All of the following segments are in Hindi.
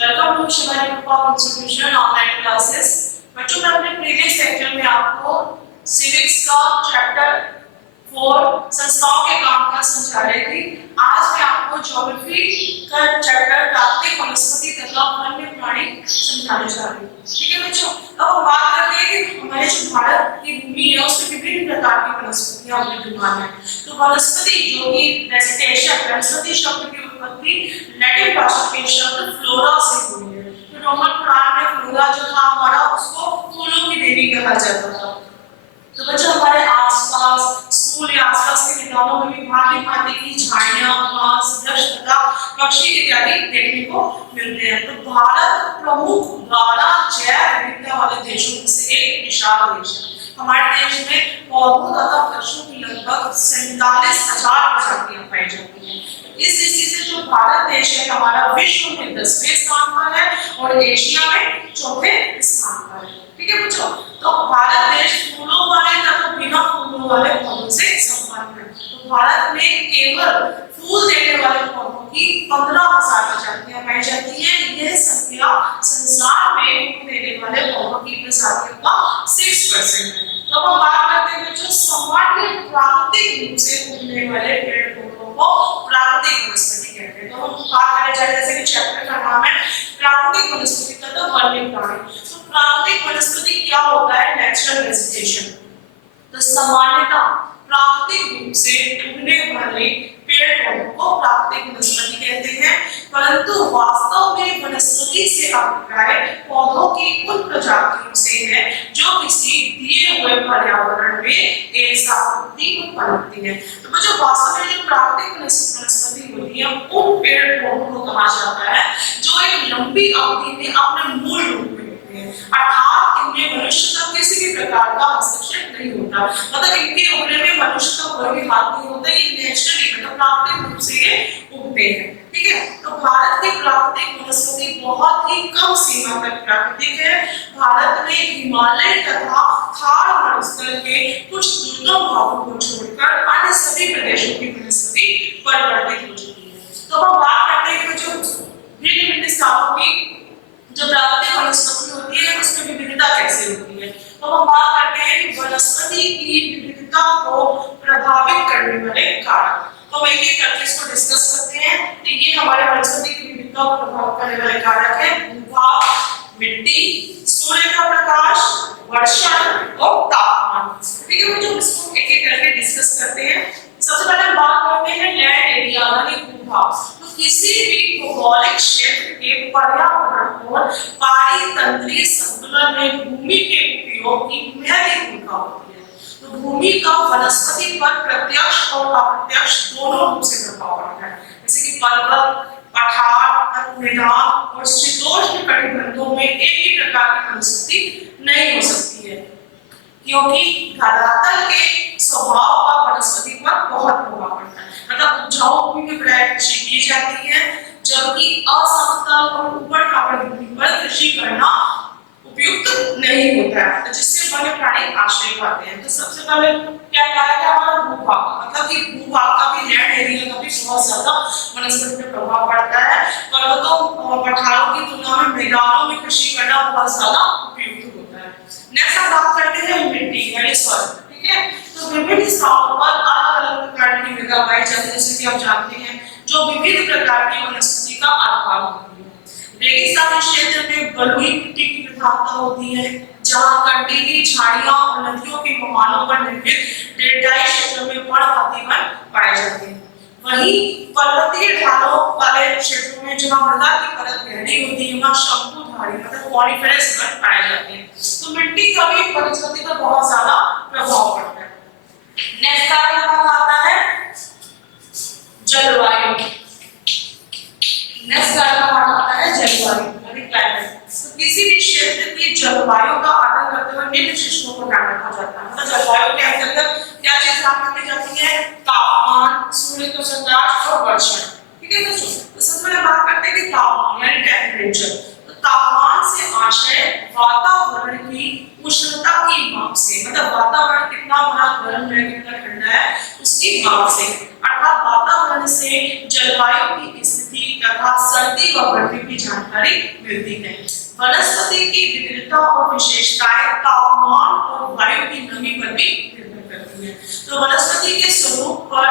Welcome to Shivani group of institution online classes. बच्चों मैं अपने प्रीवियस लेक्चर में आपको सिविक्स का चैप्टर 4 संस्थाओं के कामकाज समझा रही थी। आज मैं आपको ज्योग्राफी का चैप्टर प्राकृतिक वनस्पति तथा वन्य प्राणी समझाने जा रही हूँ। ठीक है बच्चों, अब हम बात करते हैं कि हमारे जो भारत की भूमि है उसमें विभिन्न प्रकार की वनस्पतियां विद्यमान है। तो वनस्पति जो कि वेजिटेशन, वनस्पति शब्द की उत्पत्ति लैटिन भाषा के शब्द फ्लोरा से हुई है। तो रोमन पुराण में फ्लोरा जो था हमारा उसको फूलों की देवी कहा जाता था। तो बच्चों हमारे आसपास स्कूल या आसपास के मैदानों में भी भांति भांति की झाड़ियां, घास, वृक्ष तथा पक्षी इत्यादि देखने को मिलते हैं। तो भारत प्रमुख 12 जैव विविधता वाले देशों में से एक विशाल देश है। हमारे देश में पौधों तथा वृक्षों की लगभग 47,000 प्रजातियां पाई जाती हैं। इस दृष्टि से जो भारत देश है हमारा विश्व में 10वें स्थान पर है और एशिया में 4थे स्थान पर है। ठीक है बच्चों, तो भारत देश फूलों वाले तथा बिना फूलों वाले पौधों से संपन्न है। तो भारत में केवल फूल देने वाले पौधों की 15,000 प्रजातियां पाई जाती हैं। यह संख्या संसार में फूल देने वाले पौधों की प्रजातियों का 6% है। तो हम बात करते हैं जो सामान्य प्राकृतिक रूप से उगने वाले पेड़ पौधों को प्राकृतिक वनस्पति कहते हैं। तो हम बात करें जैसे कि चैप्टर का नाम है प्राकृतिक वनस्पति तथा वन्य प्राणी। तो प्राकृतिक वनस्पति क्या होता है? Natural vegetation. तो सामान्यतः प्राकृतिक रूप से उगने वाले पेड़ पौधों को प्राकृतिक वनस्पति कहते हैं, परंतु वास्तव में वनस्पति से अभिप्राय पौधों की उन प्रजातियों से है जो किसी दिए हुए पर्यावरण में एक साथ उत्पन्न होती है। तो बच्चों वास्तव में जो प्राकृतिक वनस्पति होती है उन पेड़ पौधों को कहा जाता है जो एक लंबी अवधि में अपने मूल रूप में होते हैं, अर्थात इनमें मनुष्य का किसी भी प्रकार का हस्तक्षेप नहीं होता। मतलब इनके उगने में मनुष्य का कोई भी हाथ नहीं होता, ये नेचुरली मतलब प्राकृतिक रूप से ये उगते हैं। ठीक है, तो भारत की प्राकृतिक वनस्पति बहुत ही कम सीमा तक प्राकृतिक है। भारत में हिमालय तथा थार मरुस्थल के कुछ दुर्गम भागों को छोड़कर अन्य सभी प्रदेशों की वनस्पति परिवर्तित हो चुकी है। तो हम बात करते हैं कि जो भिन्न स्थानों की जो प्राकृतिक वनस्पति होती है उसमें विविधता कैसे होती है। तो हम बात करते हैं कि वनस्पति की विविधता को प्रभावित करने वाले कारक। तो हम एक एक करके इसको डिस्कस करते हैं। तो ये हमारे वनस्पति की विविधता को प्रभावित करने वाले कारक है भूभाग, मिट्टी, सूर्य का प्रकाश, वर्षण और तापमान। ठीक है बच्चों, इसको एक एक करके डिस्कस करते हैं। सबसे पहले बात करते हैं लैंड एरिया यानी भूभाग। तो किसी भी भौगोलिक क्षेत्र के पर्यावरण और पारितंत्रीय संतुलन में भूमि के उपयोग की महत्वपूर्ण भूमिका होती है। तो भूमि का वनस्पति पर प्रत्यक्ष और अप्रत्यक्ष दोनों रूप से प्रभाव पड़ता है। जैसे कि पर्वत, पठार, मैदान और शीतोष्ण कटिबंधों में एक ही प्रकार की वनस्पति नहीं हो सकती है, क्योंकि धरातल के स्वभाव का वनस्पति पर बहुत प्रभाव पड़ता है। मतलब उपजाऊ भूमि में प्रायः कृषि की जाती है, जबकि असमतल और ऊबड़-खाबड़ भूमि पर कृषि करना उपयुक्त नहीं होता है, तो जिससे वन्य प्राणी आश्रय पाते हैं। तो सबसे पहले क्या कहा गया हमारा भूभाग, मतलब कि भूभाग का भी लैंड एरिया का भी बहुत ज्यादा वनस्पति पर प्रभाव पड़ता है। पर्वतों और पठारों की तुलना में मैदानों में कृषि करना बहुत ज्यादा उपयुक्त होता है। नेक्स्ट हम बात करते हैं मिट्टी यानी सॉइल। ठीक है, तो विभिन्न स्थानों पर अलग-अलग प्रकार की मृदा पाई जाती है, जैसे कि आप जानते हैं जो विभिन्न प्रकार की वनस्पति का आधार होती है। रेगिस्तानी क्षेत्र में बलुई मिट्टी की प्रधानता होती है, जहां कंटीली झाड़ियां और नदियों के कमानों पर निर्मित डेल्टाई क्षेत्रों में पर्णपाती वन पाए जाते हैं। वहीं पर्वतीय ढालों वाले क्षेत्रों में जहां मृदा की परत गहरी होती है वहां शंकुधारी मतलब कॉनिफेरस वन पाए जाते हैं। तो मिट्टी का भी वनस्पति पर बहुत ज्यादा प्रभाव पड़ता है। नेक्स्ट कारक आता है जलवायु। नेक्स्ट कारक आता है जलवायु यानी क्लाइमेट। तो किसी भी क्षेत्र की जलवायु का अध्ययन करते हुए निम्न चीजों को ध्यान रखा जाता है। मतलब जलवायु के अंतर्गत क्या चीज ध्यान रखी जाती है? तापमान, सूर्य का प्रकाश और वर्षण। ठीक है दोस्तों, तो सबसे पहले बात करते हैं कि तापमान यानी टेम्परेचर। तो तापमान से आशय वातावरण की उष्णता की माप से, मतलब वातावरण कितना हमारा गर्म है कितना ठंडा है उसकी मांग से, अर्थात वातावरण से जलवायु की स्थिति तथा सर्दी व गर्मी की जानकारी मिलती है। वनस्पति की विविधता और विशेषताएं तापमान और वायु की नमी पर भी निर्भर करती है। तो वनस्पति के स्वरूप पर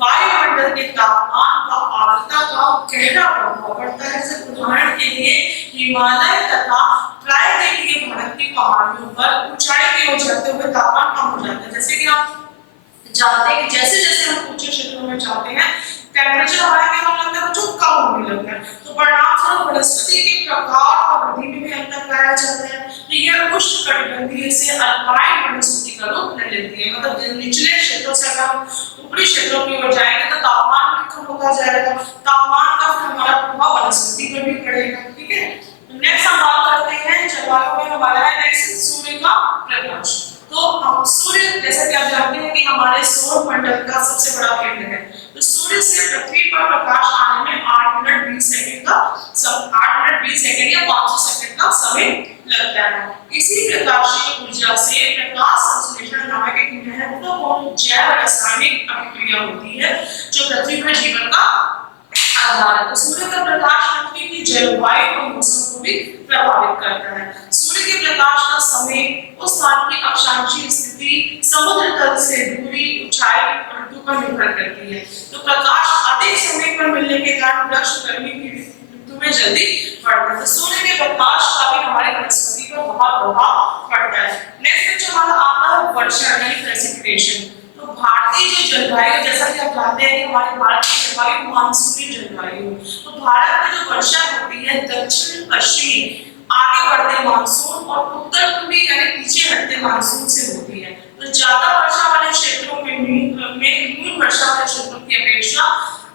वायुमंडल के तापमान व आर्द्रता का गहरा प्रभाव पड़ता है। जैसे उदाहरण के लिए हिमालय तथा प्रायद्वीपीय भारत की पहाड़ियों पर ऊंचाई की ओर जाते हुए तापमान कम हो जाता है। जैसे कि आप जानते हैं कि जैसे जैसे हम ऊंचे क्षेत्रों में जाते हैं टेम्परेचर हमारा क्या होने लगता है, जो कम होने लगता है। तो परिणामस्वरूप वनस्पति के प्रकार और वृद्धि में भी अंतर पाया जाता है। तो यह उष्णकटिबंधीय से अल्पाइन वनस्पति का रूप ले लेती है। मतलब निचले क्षेत्रों से अगर हम ऊपरी क्षेत्रों की ओर जाएंगे तो तापमान भी कम होता जाएगा, तापमान का फिर हमारा प्रभाव वनस्पति पर भी पड़ेगा। ठीक है, नेक्स्ट हम बात करते हैं जलवायु में हमारा है नेक्स्ट सूर्य का प्रकाश। तो हम सूर्य, जैसा कि आप जानते हैं कि हमारे सौर मंडल का सबसे बड़ा पिंड है। तो सूर्य से पृथ्वी पर प्रकाश आने में 8 मिनट 20 सेकंड का 8 मिनट 20 सेकंड या 500 सेकंड का समय लगता है। इसी प्रकाशीय ऊर्जा से प्रकाश संश्लेषण नामक एक महत्वपूर्ण जैव रासायनिक अभिक्रिया होती है जो पृथ्वी पर जीवन का आधार है। तो सूर्य का प्रकाश पृथ्वी की जलवायु और मौसम को भी प्रभावित करता है। सूर्य के प्रकाश का समय उस स्थान की अक्षांशीय स्थिति, समुद्र तल से दूरी, ऊंचाई और ऋतु पर निर्भर करती है। तो प्रकाश अधिक समय पर मिलने के कारण वृक्ष गर्मी की ऋतु में जल्दी बढ़ता है। तो सूर्य के प्रकाश का भी हमारे वनस्पति पर बहुत प्रभाव पड़ता है। नेक्स्ट हमारा आता है वर्षा यानी प्रेसिपिटेशन। तो भारतीय जो जलवायु, जैसा कि आप जानते हैं कि हमारे भारत की जलवायु मानसूनी जलवायु, तो भारत में जो वर्षा होती है दक्षिण पश्चिमी आगे बढ़ते मानसून और उत्तर पूर्वी यानी पीछे हटते मानसून से होती है। तो ज्यादा वर्षा वाले क्षेत्रों में न्यून वर्षा वाले क्षेत्रों की अपेक्षा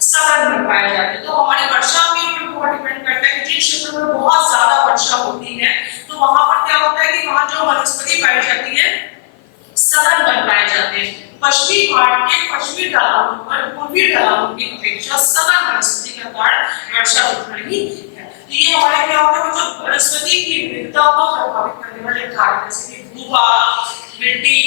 सघन में पाए जाते हैं। तो हमारी वर्षा के ऊपर बहुत डिपेंड करता है कि जिन क्षेत्रों में बहुत ज्यादा वर्षा होती है तो वहां पर क्या होता है कि वहां जो वनस्पति पाई जाती है सघन वन पाए जाते हैं। पश्चिमी घाट के पश्चिमी ढलानों पर पूर्वी ढलानों की अपेक्षा सघन वनस्पति का कारण वर्षा होती रही है। ये हमारे क्या होता है जो वनस्पति की विविधता को प्रभावित करने वाले कारक जैसे कि भूभाग, मिट्टी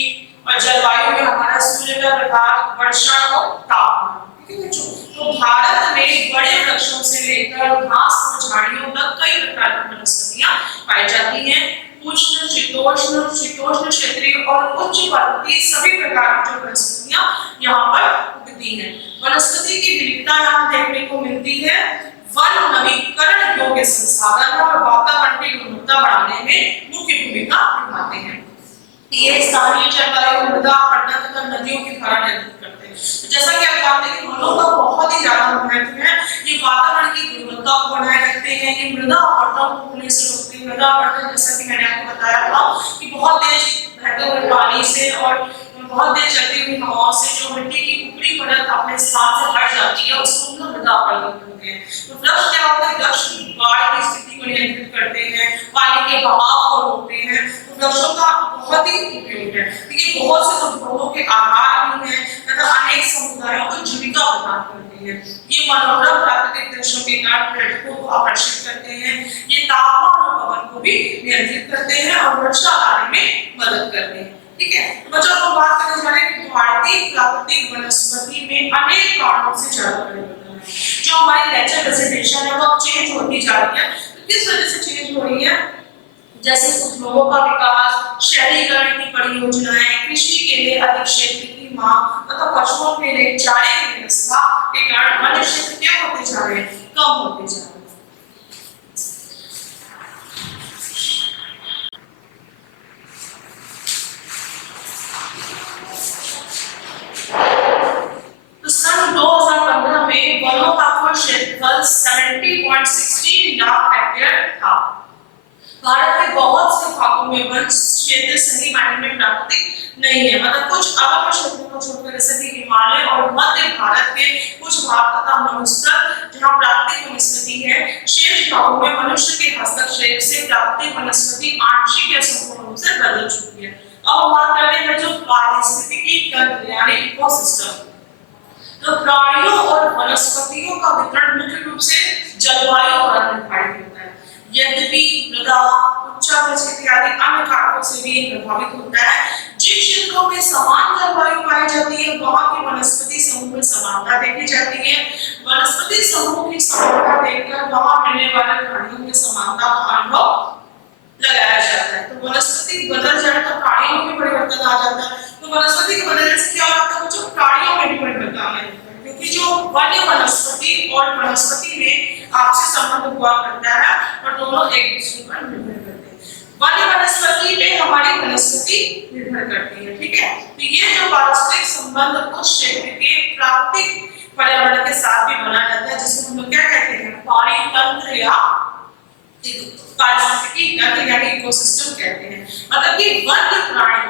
और जलवायु में हमारा सूर्य का प्रकाश, वर्षा और तापमान। ठीक है बच्चों, तो भारत में बड़े वृक्षों से लेकर घास और झाड़ियों तक कई प्रकार की वनस्पतियां पाई जाती हैं। उष्ण, शीतोष्ण, शीतोष्ण क्षेत्रीय और उच्च पर्वतीय सभी प्रकार की जो वनस्पतियां यहाँ पर उगती हैं। वनस्पति की विविधता यहाँ देखने को मिलती है। वन नवीकरण योग्य संसाधन और वातावरण की गुणवत्ता बढ़ाने में मुख्य भूमिका निभाते हैं। ये स्थानीय जलवायु, मृदा, पर्वत तथा नदियों की धारा निर्धारित करते हैं। तो जैसा कि आप जानते हैं कि वनों का बहुत ही ज्यादा महत्व है। ये वातावरण की गुणवत्ता को बनाए रखते हैं, ये मृदा अपरदन को होने से रोकते हैं। मृदा अपरदन जैसा कि मैंने आपको बताया था कि बहुत तेज बहते हुए पानी से और बहुत तेज चलती हुई हवाओं से जो मिट्टी की ऊपरी परत अपने स्थान से हट जाती है उसको हम मृदा अपरदन कहते हैं। तो वृक्ष क्या होता है, वृक्ष बाढ़ की स्थिति को नियंत्रित करते हैं, पानी के बहाव को रोकते हैं। तो वृक्षों का बहुत ही उपयोग है। देखिए बहुत से उद्योगों के आधार भी हैं तथा अनेक समुदायों को जीविका प्रदान करते हैं। ये मनोरम प्राकृतिक दृश्यों के कारण पर्यटकों को आकर्षित करते हैं। ये तापमान और पवन को भी नियंत्रित करते हैं और वर्षा लाने में मदद करते हैं। ठीक है, तो बच्चों हम बात करने जा रहे हैं कि भारतीय प्राकृतिक वनस्पति में अनेक कारणों से ज्यादा परिवर्तन है। जो हमारी नेचर वेजिटेशन है वो अब चेंज होती जा रही है। तो किस वजह से चेंज हो रही है? जैसे उद्योगों का विकास, शहरीकरण की परियोजनाएं, कृषि के लिए अधिक क्षेत्र की मांग तथा पशुओं के लिए चारे की व्यवस्था के कारण वन्य क्षेत्र क्या होते जा रहे हैं, कम होते जा रहे हैं। तो सन 2015 में वनों का कुल क्षेत्रफल 70.16 लाख हेक्टेयर था। भारत के बहुत से भागों में वन क्षेत्र सही मायने में प्राकृतिक नहीं है। मतलब कुछ अलग क्षेत्रों को छोड़कर जैसे कि हिमालय और मध्य भारत के कुछ भाग तथा मरुस्थल जहाँ प्राकृतिक वनस्पति है, शेष भागों में मनुष्य के हस्तक्षेप से प्राकृतिक वनस्पति आंशिक या संपूर्ण रूप से बदल चुकी है। अब हम बात करते हैं जो पारिस्थितिकी तंत्र यानी इकोसिस्टम। तो प्राणियों और वनस्पतियों का वितरण मुख्य रूप से जलवायु द्वारा निर्धारित होता है। यद्यपि मृदा, उच्चावच इत्यादि अन्य कारकों से भी प्रभावित होता है। जिन क्षेत्रों में समान जलवायु पाई जाती है वहां की वनस्पति समूह में समानता देखी जाती है। वनस्पति समूह की समानता देखकर वहां मिलने वाले प्राणियों में समानता का अनुभव लगाया जाता है। तो वनस्पति बदल जाए तो प्राणियों में परिवर्तन आ जाता है। तो वनस्पति के बदलने से क्या होता है, जो प्राणियों में भी परिवर्तन आ जाता है, क्योंकि जो वन्य वनस्पति और वनस्पति में आपसी संबंध हुआ करता है और दोनों एक दूसरे पर निर्भर करते हैं। वन्य वनस्पति पे हमारी वनस्पति निर्भर करती है, ठीक है। तो ये जो पारस्परिक संबंध उस क्षेत्र के प्राकृतिक पर्यावरण के साथ भी बना जाता है, जिसको हम लोग क्या कहते हैं, पारितंत्र या पारिस्थितिकी तंत्र यानी इकोसिस्टम कहते हैं। मतलब कि वन्य प्राणी,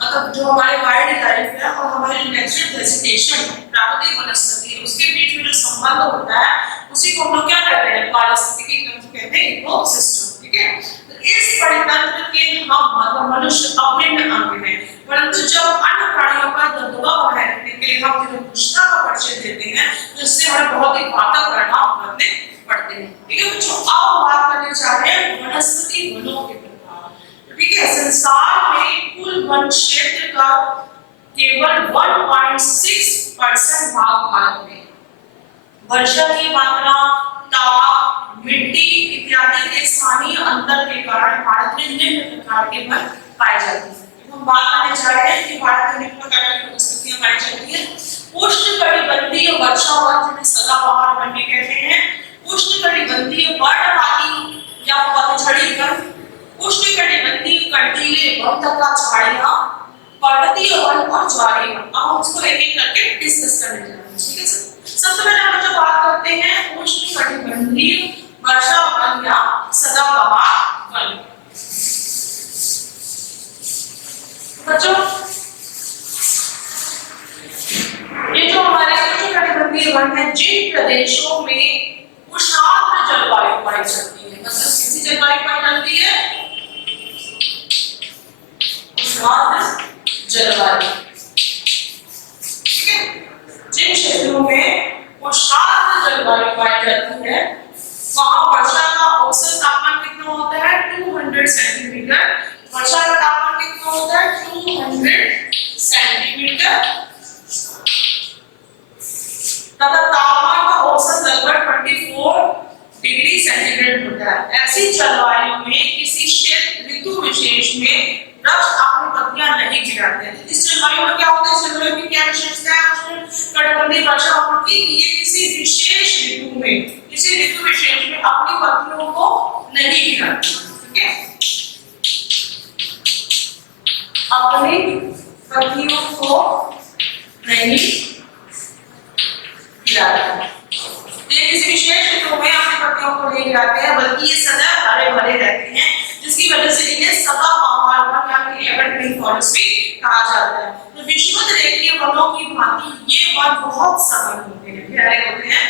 मतलब जो हमारे वाइल्ड लाइफ है और हमारी नेचुरल वेजिटेशन प्राकृतिक वनस्पति है, उसके बीच में जो संबंध होता है उसी को हम लोग क्या कहते हैं, पारिस्थितिकी तंत्र कहते हैं, इकोसिस्टम, ठीक है। तो इस परितंत्र के हम मतलब मनुष्य अभिन्न अंग हैं, परंतु जब अन्य प्राणियों का दबदबा बनाए रखने के लिए हम विभूषणता का परिचय देते हैं तो इससे हमें बहुत ही घातक परिणाम भुगतने पड़ते हैं, ठीक है बच्चों। अब हम बात करने जा रहे हैं वनस्पति वनों के प्रकार, ठीक है। संसार में कुल वन क्षेत्र का केवल 1.6% भाग भारत में। वर्षा की मात्रा, ताप, मिट्टी इत्यादि के स्थानीय अंतर के कारण भारत में निम्न प्रकार के वन पाए जाते हैं। हम बात करने जा रहे हैं कि भारत में निम्न प्रकार की वनस्पतियां पाई जाती हैं। उष्णकटिबंधीय वर्षावन जिन्हें सदाबहार वन भी कहते हैं, उष्णकटिबंधीय पर्णपाती या पतझड़ी वन, उष्णकटिबंधीय कंटीले वन तथा झाड़ियां, पर्वतीय वन और ज्वारीय वन। अब हम इसको एक एक करके डिस्कस करने जा रहे हैं, ठीक है सर। सबसे पहले हम जो बात करते हैं उष्णकटिबंधीय वर्षावन या सदाबहार वन। बच्चों ये जो हमारे उष्णकटिबंधीय वन है, जिन प्रदेशों में उष्णार्द्र जलवायु पाई जाती है, मतलब कैसी जलवायु पाई जाती है, उष्णार्द्र जलवायु, ठीक है। जिन क्षेत्रों में उष्णार्द्र जलवायु पाई जाती है वहां वर्षा का औसत तापमान कितना होता है, 200 सेंटीमीटर। वर्षा का तापमान कितना होता है, 200 सेंटीमीटर तथा तापमान का औसत लगभग 24 डिग्री सेंटीग्रेड होता है। ऐसी जलवायु में किसी क्षेत्र ऋतु विशेष में वृक्ष अपनी पत्तियां नहीं गिराते हैं। इस जलवायु में क्या होता है, इस जलवायु की क्या विशेषता है, उष्णकटिबंधीय वर्षावन की ये किसी विशेष ऋतु में, किसी ऋतु विशेष में अपनी पत्तियों को नहीं गिराते, ठीक है। अपनी पत्तियों को नहीं गिराते, ये किसी विशेष ऋतु में अपनी पत्तियों को नहीं गिराते हैं, बल्कि ये सदा हरे भरे रहते हैं, जिसकी वजह से इन्हें सदाबहार वन यानी एवरग्रीन फॉरेस्ट भी कहा जाता है। तो विषुवत रेखीय वनों की भांति ये वन बहुत सघन होते हैं, प्यारे होते हैं,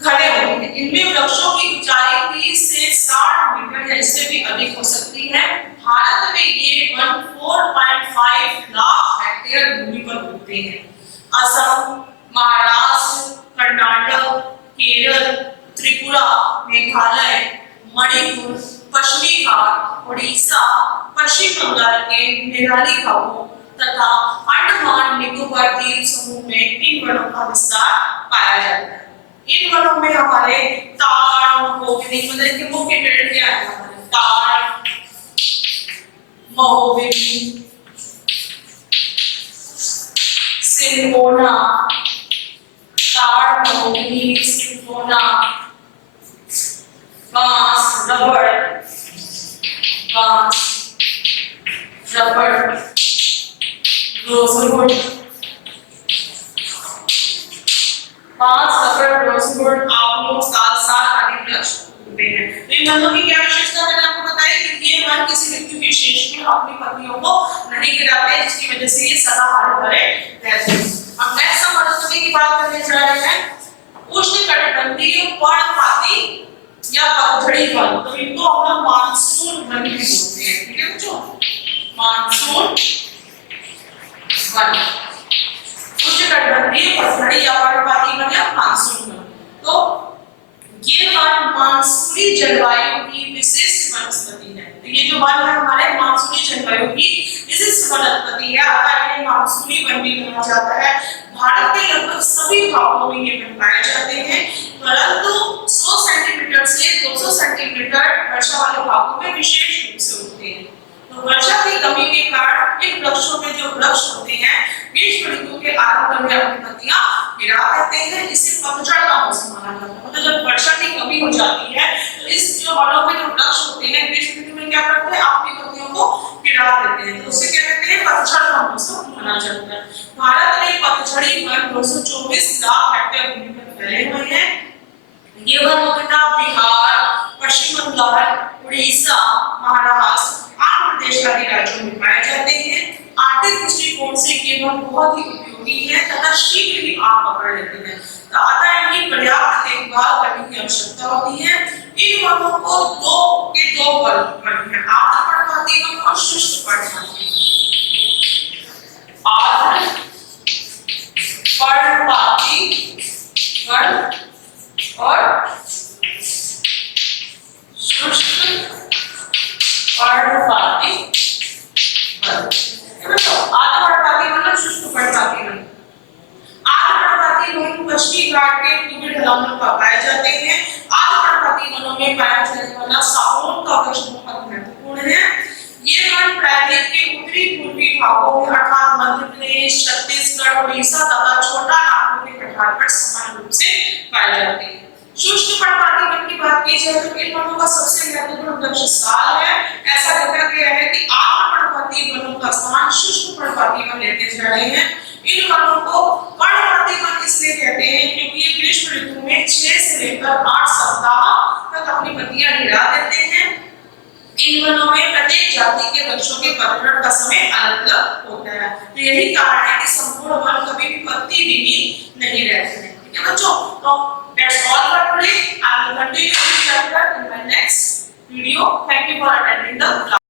घने होते हैं। इनमें वृक्षों की ऊंचाई 30 से 60 मीटर या इससे भी अधिक हो सकती है। भारत में ये वन 4.5 लाख हेक्टेयर भूमि पर होते हैं। असम, महाराष्ट्र, कर्नाटक, केरल, त्रिपुरा, मेघालय, मणिपुर, पश्चिमी घाट, उड़ीसा, पश्चिम बंगाल के मैदानी भागों तथा अंडमान निकोबार द्वीप समूह में इन वनों का विस्तार पाया जाता है। इन वनों में हमारे ताड़, महोगनी, मतलब इनके मुख्य पेड़ क्या है, हमारे ताड़, महोगनी, सिनकोना, ताड़, महोगनी, सिनकोना, बांस, रबड़, बांस, रबड़, रोजवुड, बांस, रबड़, रोजवुड, आमलों, साल आदि वृक्ष होते हैं। तो इन वनों की क्या विशेषता मैंने आपको बताई कि ये वन किसी ऋतु विशेष में अपनी पत्तियों को नहीं गिराते, जिसकी वजह से ये सदा हरे भरे रहते हैं। अब नेक्स्ट हम वनस्पति की बात करने जा रहे हैं, उष्णकटिबंधीय पर्णपाती या पतझड़ी वन। तो इनको हम लोग मानसून वन भी बोलते हैं, ठीक है बच्चों, मानसून वन, उष्णकटिबंधीय पतझड़ी या पर्णपाती वन या मानसून वन। तो ये वन मानसूनी जलवायु की जो वन है हमारे मानसूनी जलवायु की विशिष्ट वनस्पति है, अतः इन्हें मानसूनी वन भी कहा जाता है। भारत के लगभग सभी भागों में ये वन पाए जाते हैं, परंतु 100 सेंटीमीटर से 200 सेंटीमीटर वर्षा वाले भागों में विशेष रूप से उगते हैं। तो वर्षा की कमी के कारण इन वृक्षों में जो वृक्ष होते हैं ग्रीष्म ऋतु के आरंभ में अपनी पत्तियां गिरा देते हैं, इसे पतझड़ का मौसम माना जाता है। मतलब जब वर्षा की कमी हो जाती है तो इस जो वनों में जो वृक्ष होते हैं ग्रीष्म ऋतु में क्या करते हैं, अपनी पत्तियों को गिरा देते हैं, तो उसे क्या कहते हैं, पतझड़ का मौसम माना जाता है। भारत में पतझड़ी वन 224 लाख हेक्टेयर भूमि पर फैले हुए हैं। ये वन मुख्यतः बिहार, पश्चिम बंगाल, उड़ीसा, महाराष्ट्र, आंध्र प्रदेश आदि राज्यों में पाए जाते हैं। आर्थिक दृष्टिकोण से ये वन बहुत ही उपयोगी है तथा शीघ्र ही आग पकड़ लेते हैं, अतः इनकी पर्याप्त देखभाल करने की आवश्यकता होती है। इन वनों को दो वर्ग हैं, आर्द्र पर्णपाती वन और शुष्क पर्णपाती वन। आर्द्र पर्णपाती वन और शुष्क पर्णपाती वन। आर्द्र पर्णपाती वन और शुष्क पर्णपाती वन। आर्द्र पर्णपाती वन पश्चिमी घाट के पूर्वी ढलानों पर पाए जाते हैं। आर्द्र पर्णपाती वनों में पाया जाने वाला सागौन का वृक्ष बहुत महत्वपूर्ण है। ये वन प्रायद्वीप के उत्तरी पूर्वी भागों में अर्थात मध्य प्रदेश, छत्तीसगढ़, उड़ीसा तथा छोटा नागपुर के पठार पर समान रूप से पाए जाते हैं। शुष्क पर्णपाती वन की बात की जाए तो इन वनों का सबसे महत्वपूर्ण वृक्ष साल है। ऐसा देखा गया है कि आर्द्र पर्णपाती वनों का स्थान शुष्क पर्णपाती वन लेते जा रहे हैं। इन वनों को पर्णपाती वन इसलिए कहते हैं क्योंकि ये ग्रीष्म ऋतु में 6 से लेकर 8 सप्ताह तक अपनी पत्तियां गिरा देते हैं। इन वनों में प्रत्येक जाति के वृक्षों के पतझड़ का समय अलग-अलग होता है, तो यही कारण है कि संपूर्ण वन कभी भी पत्ती विहीन नहीं रहते हैं। ठीक है बच्चों, तो that's all for today. I will continue this chapter in my next video. Thank you for attending the class.